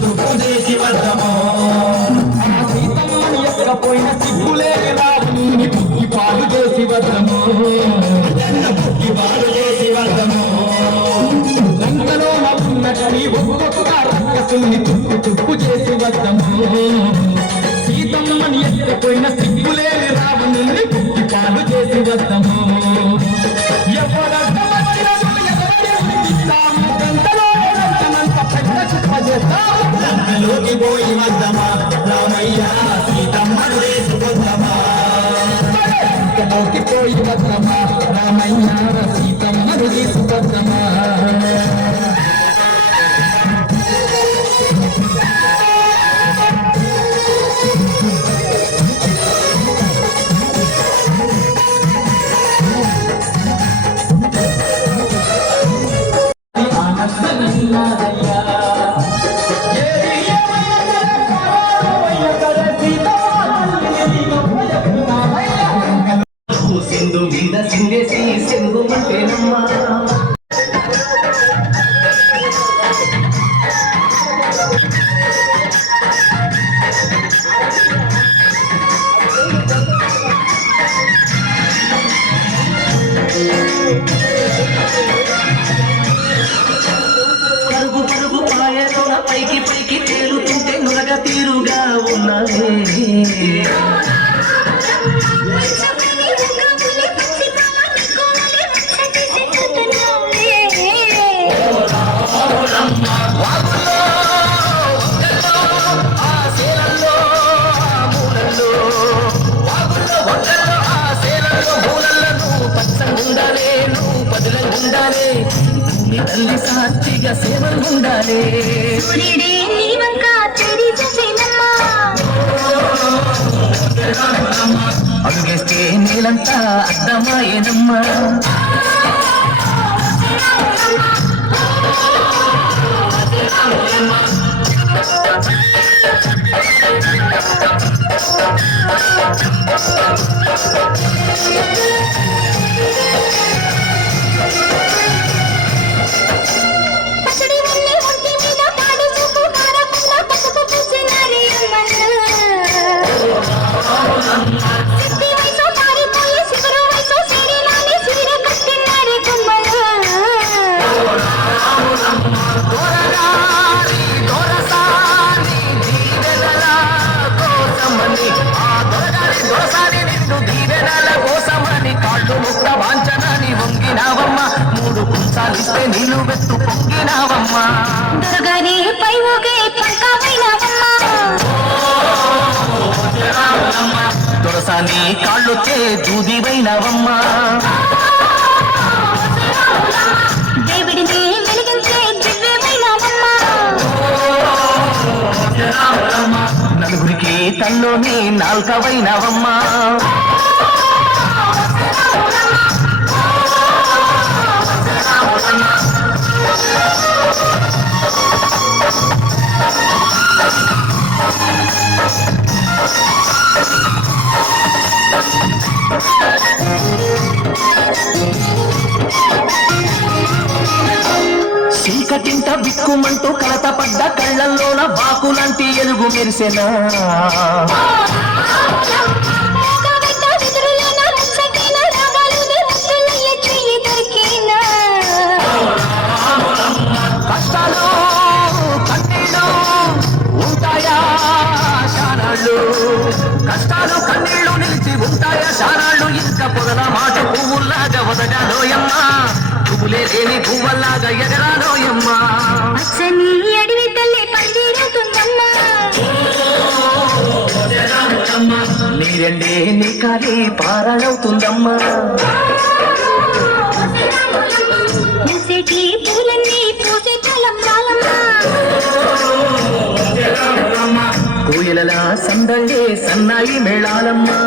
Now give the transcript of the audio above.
తుప్పు చేసి వద్దమో సీతమ్మని ఎక్కపోయిన సిగ్గులే రావుని పుట్టి పాలు చేసి వద్దమో లంకలో ఉన్నట్టు ఒక్కొక్క రక్కసుని తుప్పు చేసి వద్దమో సీతమ్మని ఎక్కపోయిన సిగ్గులే రావుని పుట్టి పాలు చేసి వద్దమో లోకి పోయి వద్దమా రామయ్య సీతమ్మను వేసుకొద్దమా లోకి పోయి వద్దమా రామయ్య సీతమ్మను వేసుకొద్దమా పైకి పైకి తేలుతుంటే నురగ తీరుగా ఉన్నది భూమి తల్లి సాక్షిగా సేవలు ఉండాలి అడుగేస్తే నేలంతా అర్థమాయేనమ్మా సాలిస్తే నీళ్ళు వెత్తు పొంగినావమ్మా దొరగారి పై ఊగే పంకావైనావమ్మా దొరసాని కాళ్ళొచ్చే దూదివైనావమ్మా దేవుడిని వెలిగించే దివ్యమైనావమ్మా నలుగురికి తల్లోని నాల్కవైనావమ్మా చీకటింట బిక్కుమంటూ కలత పడ్డ కళ్ళల్లోన బాకులాంటి ఎలుగు మెరిసెనా కష్టాలు కన్నీళ్ళు పాటు పువ్వుల్లాగా వదగాలోయమ్మా పువ్వులే లేని పువ్వల్లాగా ఎగరాలోయమ్మా అచ్చని అడవి తల్లి పందిరుతుందమ్మా నీరెండే నీ కాలి పారాడవుతుందమ్మా పూసేటి పూలన్నీ పూసే కాలం కాలమ్మా కోయిలలా సందళ్ళే సన్నాయి మేళాలమ్మా